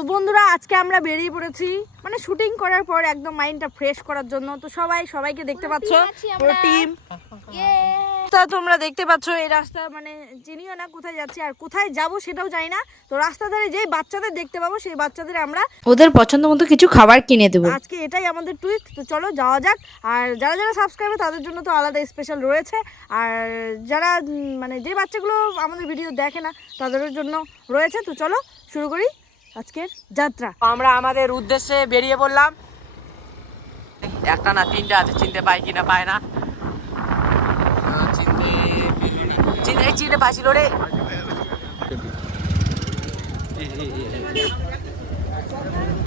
তো বন্ধুরা আজকে আমরা বেরিয়ে পড়েছি মানে শুটিং করার পর একদম মাইন্ডটা ফ্রেশ করার জন্য। তো সবাইকে দেখতে পাচ্ছ, পুরো টিম। তো তোমরা দেখতে পাচ্ছ এই রাস্তা মানে চিনিও না কোথায় যাচ্ছি আর কোথায় যাব সেটাও জানি না। তো রাস্তা ধারে যেই বাচ্চাদের দেখতে পাবো সেই বাচ্চাদের আমরা ওদের পছন্দ মতো কিছু খাবার কিনে দেবো। আজকে এটাই আমাদের টুইস্ট। তো চলো যাওয়া যাক। আর যারা যারা সাবস্ক্রাইবার তাদের জন্য তো আলাদা স্পেশাল রয়েছে, আর যারা মানে যে বাচ্চাগুলো আমাদের ভিডিও দেখে না তাদের জন্য রয়েছে। তো চলো শুরু করি আজকের যাত্রা। আমরা আমাদের উদ্দেশ্যে বেরিয়ে পড়লাম। একটা না তিনটা আছে, চিনতে পাই কিনা পায় না, চিনতে পাইছিল রে।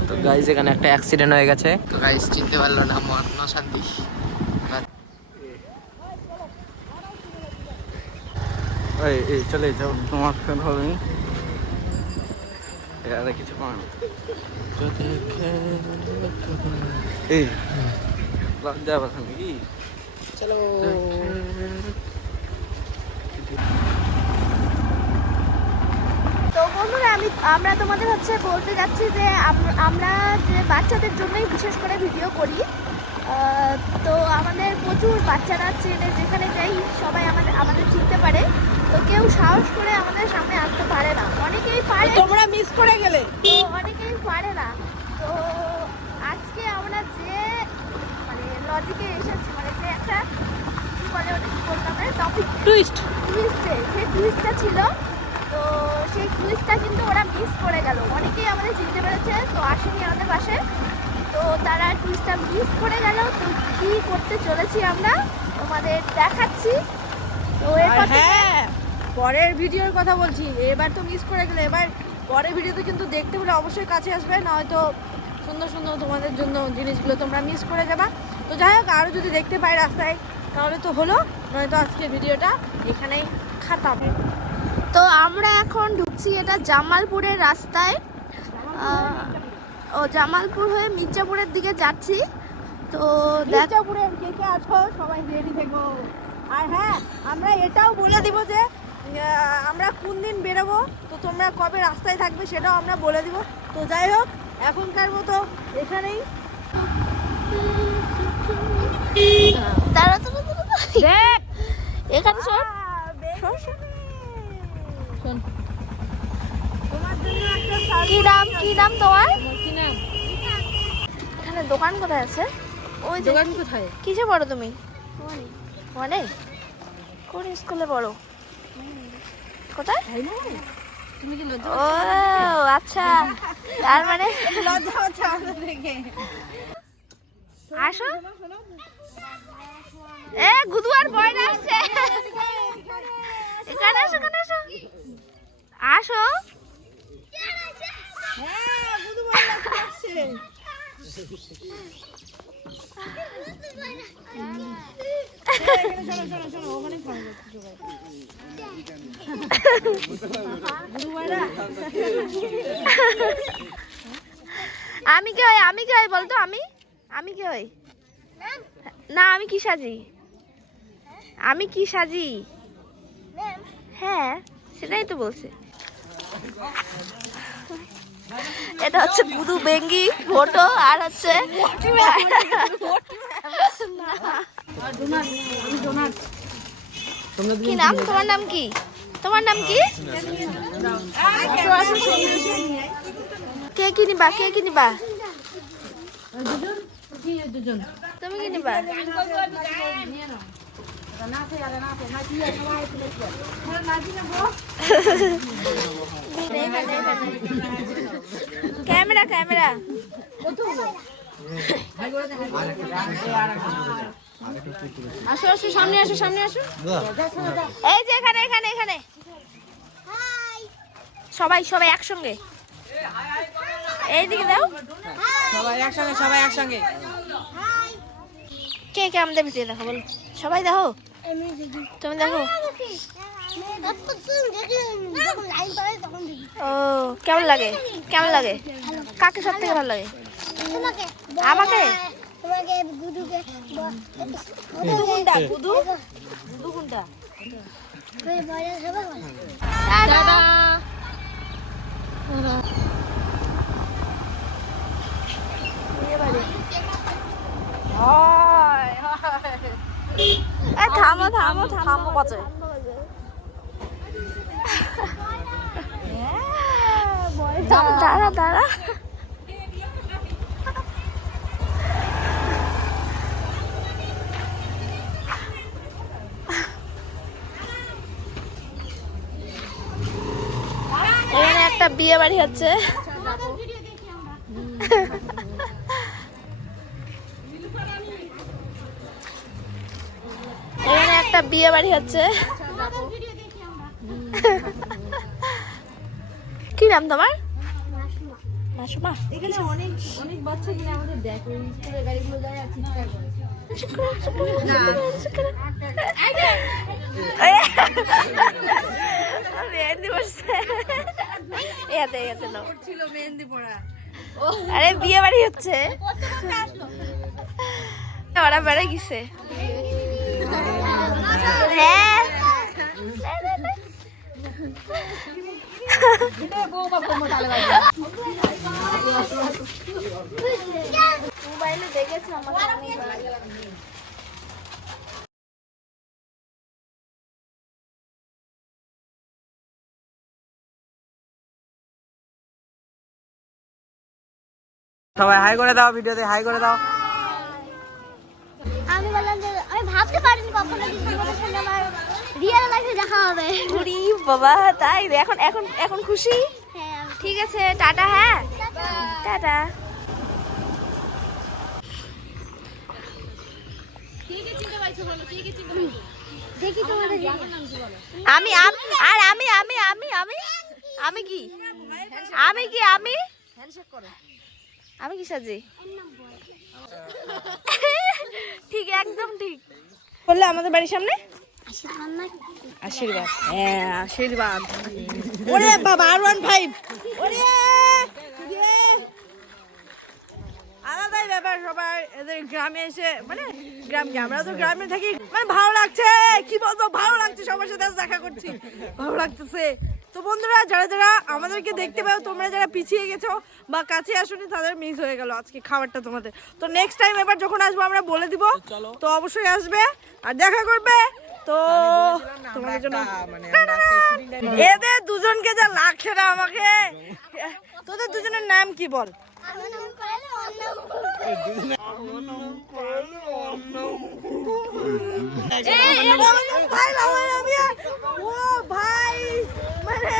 তো গাইস এখানে একটা অ্যাক্সিডেন্ট হয়ে গেছে। তো গাইস চিনতে পারলো না মহাত্মা শান্তি। এই চলে যাও, তোমার ফোন হবে আর কিছু পান এই লজ্জা পাচ্ছ নাকি? চলো তো বন্ধুরা আমরা তোমাদের বলতে যাচ্ছি যে আমরা যে বাচ্চাদের জন্যই বিশেষ করে ভিডিও করি। তো আমাদের প্রচুর বাচ্চারা চেনে, যেখানে যাই সবাই আমাদের চিনতে পারে। তো কেউ সাহস করে আমাদের সামনে আসতে পারে না, অনেকেই পারে, তোমরা মিস করে গেলে। তো অনেকেই পারে না। তো আজকে আমরা যে মানে লজিকে এসেছি, মানে যে একটা কি বলে ওটা, কি বললাম টপিক, সেই টুইস্টটা ছিল। তো সেই টুইস্টটা কিন্তু ওরা মিস করে গেল, অনেকেই আমাদের চিনতে পেরেছে তো আসেনি আমাদের পাশে। তো তারা টুইস্টটা মিস করে গেল। তো কি করতে চলেছি আমরা তোমাদের দেখাচ্ছি। তো এরপর হ্যাঁ, পরের ভিডিওর কথা বলছি, এবার তো মিস করে গেলে। এবার পরের ভিডিওতে কিন্তু দেখতে হলে অবশ্যই কাছে আসবে, নয়তো সুন্দর সুন্দর তোমাদের জন্য জিনিসগুলো তোমরা মিস করে যাবা। তো যাই হোক, আরও যদি দেখতে পাই রাস্তায় তাহলে তো হলো, নয়তো আজকের ভিডিওটা এখানেই খাতাম। তো আমরা এখন ঢুকছি এটা জামালপুরের রাস্তায়। জামালপুর হয়ে মির্জাপুরের দিকে যাচ্ছি। তো মির্জাপুরে কে কে আছো সবাই রেডি থেকো। আর হ্যাঁ, আমরা এটাও বলে দিব যে আমরা কোন দিন বেরোবো, তো তোমরা কবে রাস্তায় থাকবে সেটাও আমরা বলে দিব। তো যাই হোক, এখনকার মতো এখানেই এখানে শোন, কি নাম তোমার? এখানে দোকান কোথায় আছে? ওই দোকান কোথায়? কিসে পড়ো তুমি? মানে কোন স্কুলে পড়ো? কোথায়? ও আচ্ছা, তার মানে লজ্জা হচ্ছে আমাদের দেখে। আসো। গুদু আর বয়রা আসছে। এখানে আসো, এখানে আসো, আসো। হ্যাঁ, বুধু বয়রা আসছে। শোনো, ওখানে খাওয়া যাচ্ছে সবাই। বুধু বয়রা। আমি কি হই বলতো? আমি কি হই? না, আমি কি সাজি? হ্যাঁ, সেটাই তো বলছে। এটা হচ্ছে বুদু বেঙ্গি ফটো, আর হচ্ছে কি নাম? তোমার নাম কি? কে কি নিবা? তুমি কি নিবা? ক্যামেরা আসো, সামনে আসো। এই যে এখানে সবাই একসঙ্গে এইদিকে দাও। সবাই একসঙ্গে কে আমাদের ভিতরে দেখো, বলো সবাই দেখো। তুমি দেখো। ও কেমন লাগে? কাকে সব থেকে ভালো লাগে? আমাকে। গুদু কোনটা? থামো থামো বাজে। দাঁড়া দাঁড়া এখানে একটা বিয়ে বাড়ি হচ্ছে এখানে একটা বিয়ে বাড়ি হচ্ছে কি নাম তোমার? মাসুমা। এখানে অনেক অনেক বাচ্চা কিনে আমাদের দেখো স্কুলের গাড়িগুলো যায় আর চিৎকার করে। আরে বিয়ে বাড়ি হচ্ছে ওরা বেড়ে গেছে হ্যাঁ মোবাইলে দেখেছি সবাই হাই করে দাও, ভিডিওতে হাই করে দাও। আমি বললাম যে আমি ভাবতে পারিনি কখনো যে তোমাদের সঙ্গে আমার রিয়েল লাইফে দেখা হবে উরি বাবা, তাই এখন এখন এখন খুশি? হ্যাঁ ঠিক আছে, টাটা। হ্যাঁ, টাটা। দেখি তোমাদের আমি আর আমি আমি আমি আমি আমি কি আমি কি আমি আমি কি সাজি? ঠিক, একদম ঠিক বললে। আমাদের বাড়ির সামনে আশীর্বাদ। হ্যাঁ, আশীর্বাদ। ওরে বাবা, R15 ওরে আলাদাই ব্যাপার সবার এদের গ্রামে এসে, মানে গ্রামকে আমরা তো গ্রামে থাকি, মানে ভালো লাগছে, কি বলবো, ভালো লাগছে, সবার সাথে আজ দেখা করছি, ভালো লাগতেছে। তো বন্ধুরা, যারা যারা আমাদেরকে দেখতে পাও, তোমরা যারা পিছিয়ে গেছো বা কাছে আসোনি, তাদের মিস হয়ে গেল আজকে খাবারটা তোমাদের। তো নেক্সট টাইম এবার যখন আসবো আমরা বলে দিব, তো অবশ্যই আসবে আর দেখা করবে। তো তোমাদের জন্য এদের দুজনকে যা লাগছে না আমাকে। তোদের দুজনের নাম কি বল? আমার নাম কইলে অন্য ও ভাই, মানে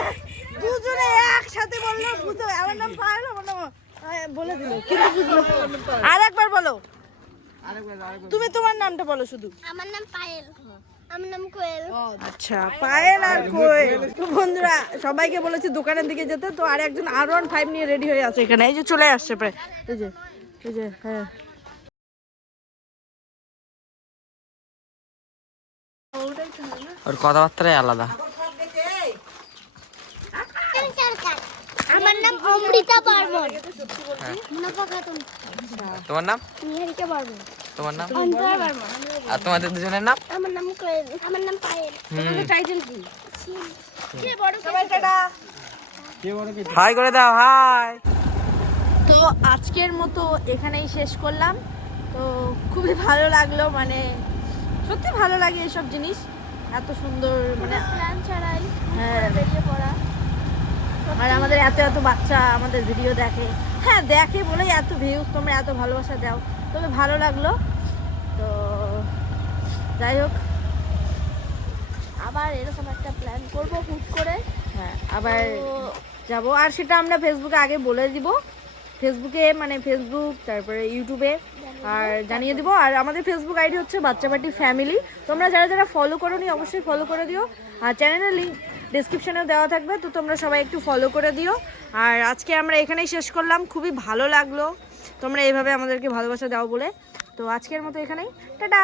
দুজনে একসাথে বললো, বুঝতে আমার নাম পায়েল, আমার নাম বলে দিল, কিন্তু বুঝলো। আর একবার বলো, তুমি তোমার নামটা বলো শুধু। আমার নাম পায়েল আমার নাম কোয়েল আচ্ছা, পায়েল আর কোয়েল। তো বন্ধুরা, সবাইকে বলেছি দোকানের দিকে যেতে, তো আর একজন R15 নিয়ে রেডি হয়ে আছে এখানে, এই যে চলে আসছে প্রায়, এই যে হ্যাঁ। ওর কথাবার্তাই আলাদা। আমার নাম অমৃতা বর্মন মুনাফা খাতুন তোমার নাম? নিহারিকা বর্মন তোমার নাম? অন্তরা বর্মন আর তোমাদের দুজনের নাম? আমার নাম কোয়েল আমার নাম পায়েল তোমাদের টাইটেল কি? কে বড় সবাই টাটা। হাই করে দাও, হাই। তো আজকের মতো এখানেই শেষ করলাম। তো খুবই ভালো লাগলো, মানে সত্যি ভালো লাগে এসব জিনিস, এত সুন্দর, মানে প্ল্যান ছাড়াই হ্যাঁ, বেরিয়ে পড়া আর আমাদের এত এত বাচ্চা আমাদের ভিডিও দেখে, হ্যাঁ দেখে বলেই এত ভিউজ, তোমরা এত ভালোবাসা দাও, তবে ভালো লাগলো। তো যাই হোক, আবার এরকম একটা প্ল্যান করব হুট করে হ্যাঁ আবার যাব, আর সেটা আমরা ফেসবুকে আগে বলে দিব, ফেসবুকে মানে ফেসবুক, তারপরে ইউটিউবে আর জানিয়ে দিব। আর আমাদের ফেসবুক আইডি হচ্ছে বাচ্চা পার্টি ফ্যামিলি। তোমরা যারা যারা ফলো করোনি অবশ্যই ফলো করে দিও, আর চ্যানেলের লিঙ্ক ডেসক্রিপশনেও দেওয়া থাকবে, তো তোমরা সবাই একটু ফলো করে দিও। আর আজকে আমরা এখানেই শেষ করলাম, খুবই ভালো লাগলো তোমরা এইভাবে আমাদেরকে ভালোবাসা দাও বলে। তো আজকের মতো এখানেই, টাটা।